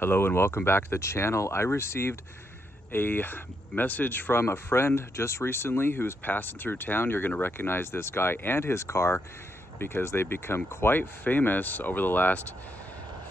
Hello and welcome back to the channel. I received a message from a friend just recently who's passing through town. You're going to recognize this guy and his car because they've become quite famous over the last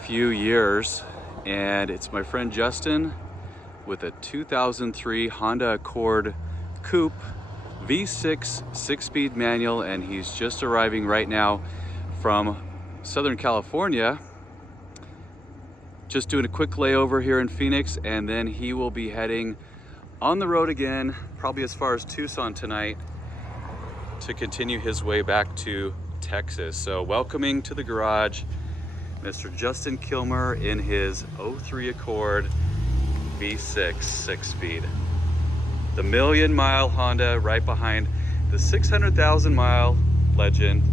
few years. And it's my friend Justin with a 2003 Honda Accord Coupe V6 6-speed manual, and he's just arriving right now from Southern California. Just doing a quick layover here in Phoenix, and then he will be heading on the road again, probably as far as Tucson tonight, to continue his way back to Texas. So welcoming to the garage, Mr. Justin Kilmer in his 03 Accord V6 6-speed. The million-mile Honda right behind the 600,000-mile legend.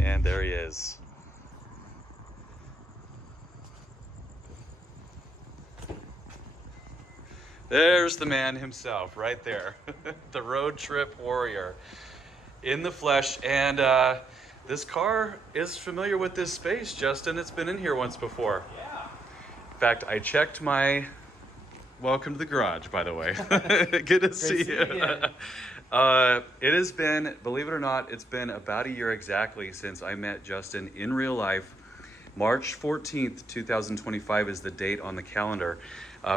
And there he is. There's the man himself right there, the road trip warrior in the flesh. And this car is familiar with this space, Justin. It's been in here once before. Yeah. In fact, I checked my, welcome to the garage, by the way. Good to see you. It has been, believe it or not, it's been about a year exactly since I met Justin in real life. March 14th, 2025 is the date on the calendar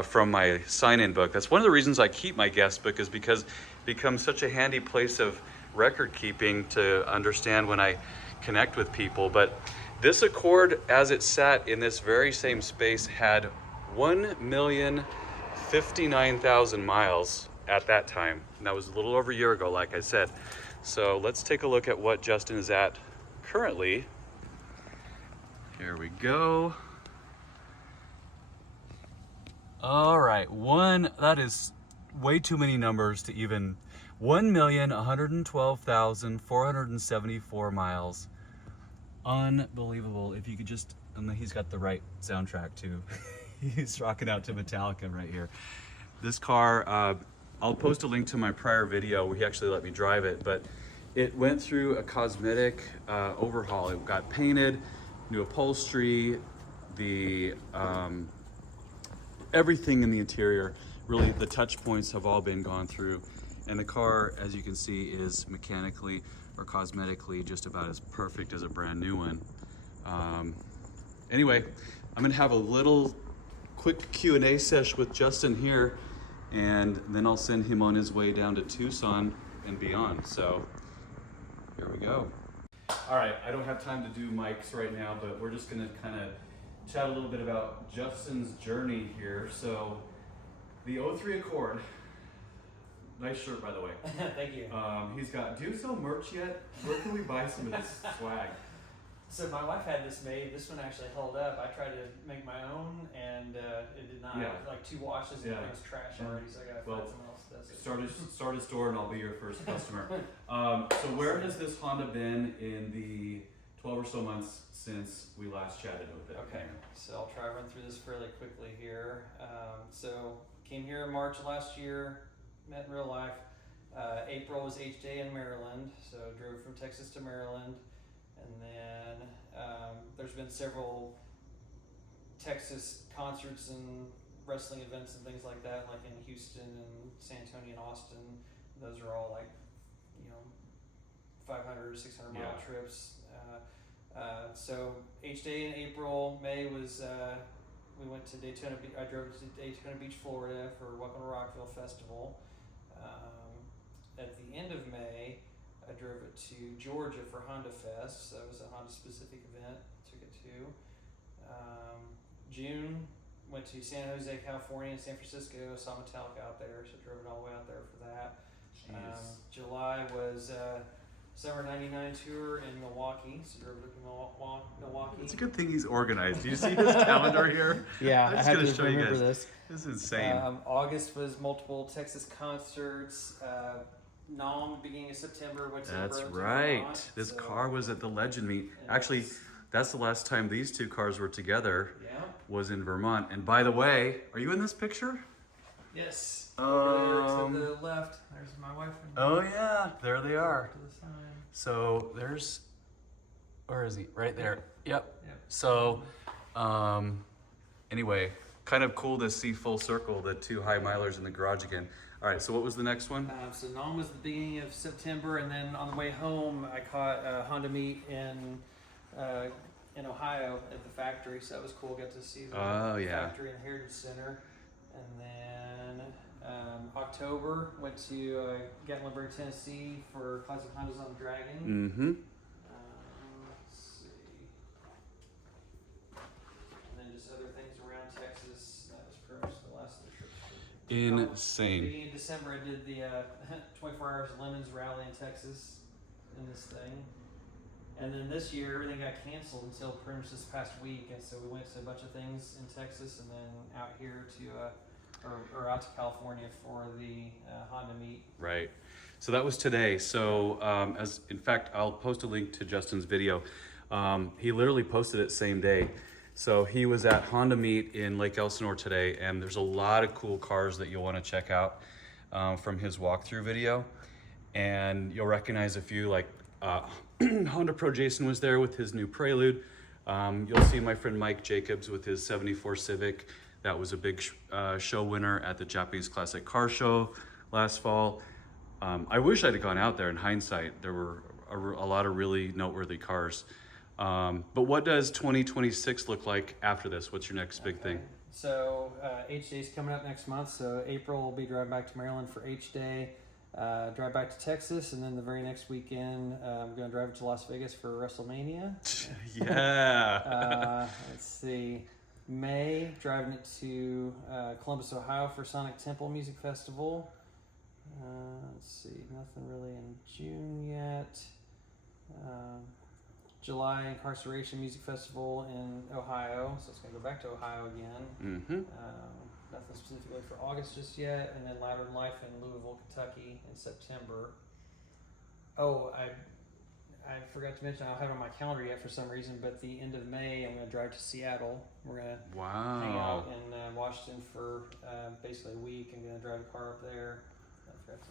from my sign-in book. That's one of the reasons I keep my guest book, is because it becomes such a handy place of record keeping to understand when I connect with people. But this Accord, as it sat in this very same space, had 1,059,000 miles at that time. And that was a little over a year ago, like I said. So let's take a look at what Justin is at currently. Here we go. All right, that is way too many numbers to even, 1,112,474 miles. Unbelievable. If you could just, and he's got the right soundtrack too. He's rocking out to Metallica right here. This car, I'll post a link to my prior video where he actually let me drive it, but it went through a cosmetic overhaul. It got painted, new upholstery, the everything in the interior, really the touch points have all been gone through, and the car, as you can see, is mechanically or cosmetically just about as perfect as a brand new one. Anyway, I'm gonna have a little quick Q&A session with Justin here, and then I'll send him on his way down to Tucson and beyond. So here we go. All right, I don't have time to do mics right now, but we're just gonna kind of chat a little bit about Justin's journey here. So the 03 Accord, nice shirt, by the way. Thank you. He's got, do you sell merch yet? Where can we buy some of this swag? So my wife had this made. This one actually held up. I tried to make my own, and it did not. Yeah. Like 2 washes, and Yeah. it was trash already. So I got to find someone else that does it. Start a store, and I'll be your first customer. So where has this Honda been in the 12 or so months since we last chatted with it? Okay, so I'll try to run through this fairly quickly here. So came here in March of last year, met in real life. April was H Day in Maryland, so drove from Texas to Maryland. And then there's been several Texas concerts and wrestling events and things like that, like in Houston and San Antonio and Austin. Those are all like, 500, 600 mile trips. So H Day in April. May was, we went to Daytona, I drove to Daytona Beach, Florida for Welcome to Rockville Festival. At the end of May, I drove it to Georgia for Honda Fest. So that was a Honda specific event, took it to. June, went to San Jose, California, and San Francisco, saw Metallica out there, so drove it all the way out there for that. July was summer '99 tour in Milwaukee. So drove to Milwaukee. It's a good thing he's organized. Do you see his calendar here? Yeah, I'm I just had gonna to show you remember guys. this. This is insane. August was multiple Texas concerts. Nom, beginning of September, went to That's Burlington, right. Vermont. This So, car was at the Legend meet. and Actually, that's the last time these two cars were together. yeah. Was in Vermont. And by the way, are you in this picture? Yes. Over there to the left. There's my wife. And Oh yeah, there they are. to the side. So there's, where is he? Right there. Yep. Yep. So, anyway, kind of cool to see full circle the two high milers in the garage again. All right, so what was the next one? So Nom was the beginning of September, and then on the way home, I caught a Honda meet in Ohio at the factory, so that was cool. Got to see the factory and Heritage Center. And then October, went to Gatlinburg, Tennessee for Classic Hondas on the Dragon. Mm-hmm. Let's see. And then just other things around Texas. That was pretty much the last of the trips. Insane. Beginning of December, I did the 24 Hours of Lemons rally in Texas in this thing. And then this year, everything got canceled until pretty much this past week. And so we went to a bunch of things in Texas and then out here or out to California for the Honda meet. Right. So that was today. So as in fact, I'll post a link to Justin's video. He literally posted it same day. So he was at Honda meet in Lake Elsinore today, and there's a lot of cool cars that you'll want to check out from his walkthrough video. And you'll recognize a few, like Honda Pro Jason was there with his new Prelude. You'll see my friend Mike Jacobs with his 74 Civic. That was a big show winner at the Japanese Classic Car Show last fall. I wish I'd have gone out there. In hindsight, there were a lot of really noteworthy cars. But what does 2026 look like after this? What's your next big thing? So H Day's coming up next month. So April we'll be driving back to Maryland for H Day, drive back to Texas, and then the very next weekend I'm going to drive to Las Vegas for WrestleMania. Yeah. Let's see. May, driving it to Columbus, Ohio for Sonic Temple Music Festival. Let's see, nothing really in June yet. July, Incarceration Music Festival in Ohio, so it's going to go back to Ohio again. Mm-hmm. Nothing specifically for August just yet, and then Louder in Life in Louisville, Kentucky in September. Oh, I forgot to mention, I don't have it on my calendar yet for some reason, but the end of May, I'm going to drive to Seattle. We're going to hang out in Washington for basically a week. I'm going to drive a car up there. I forgot to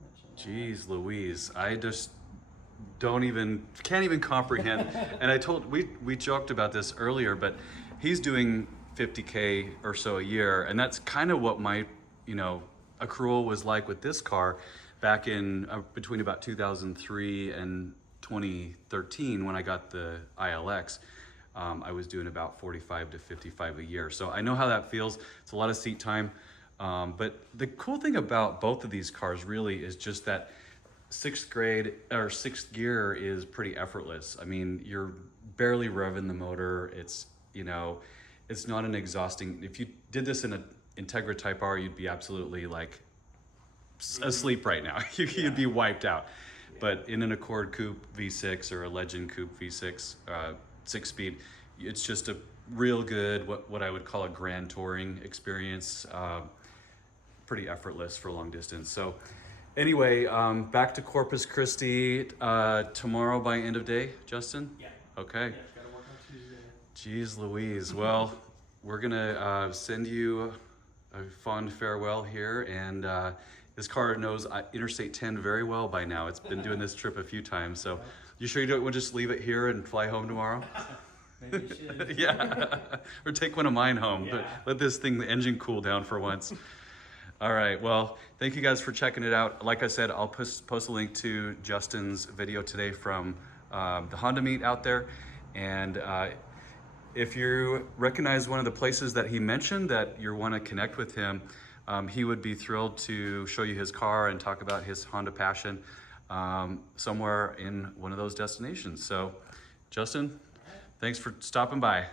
mention that. Jeez Louise, I just can't even comprehend. And we joked about this earlier, but he's doing 50K or so a year, and that's kind of what my accrual was like with this car back in between about 2003 and 2013 when I got the ILX. I was doing about 45 to 55 a year, so I know how that feels. It's a lot of seat time, but the cool thing about both of these cars really is just that sixth gear is pretty effortless. I mean, you're barely revving the motor. It's it's not an exhausting. If you did this in an Integra Type R, you'd be absolutely like asleep right now. You'd be wiped out. Yeah. But in an Accord Coupe V6 or a Legend Coupe V6 6-speed, it's just a real good what I would call a grand touring experience. Pretty effortless for long distance. So anyway, back to Corpus Christi tomorrow by end of day, Justin? Yeah. Okay. Yeah, gotta work on Tuesday. Jeez Louise. Well, we're gonna send you a fond farewell here, and this car knows Interstate 10 very well by now. It's been doing this trip a few times, so you sure you don't want to just leave it here and fly home tomorrow? Maybe you should. Yeah, or take one of mine home, Yeah. but let the engine cool down for once. All right, well, thank you guys for checking it out. Like I said, I'll post a link to Justin's video today from the Honda meet out there. And if you recognize one of the places that he mentioned that you want to connect with him, he would be thrilled to show you his car and talk about his Honda passion somewhere in one of those destinations. So, Justin, thanks for stopping by.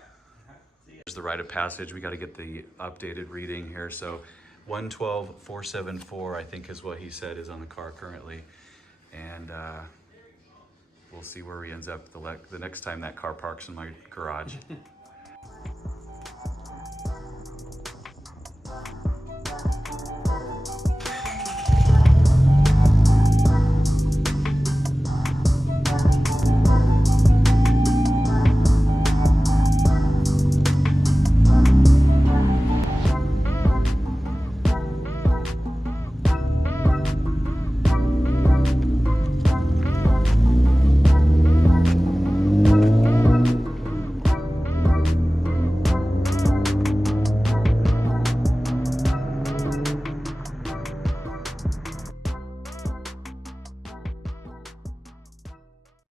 Here's the rite of passage. We got to get the updated reading here. So 1.1-474, I think is what he said is on the car currently. And we'll see where he ends up the next time that car parks in my garage.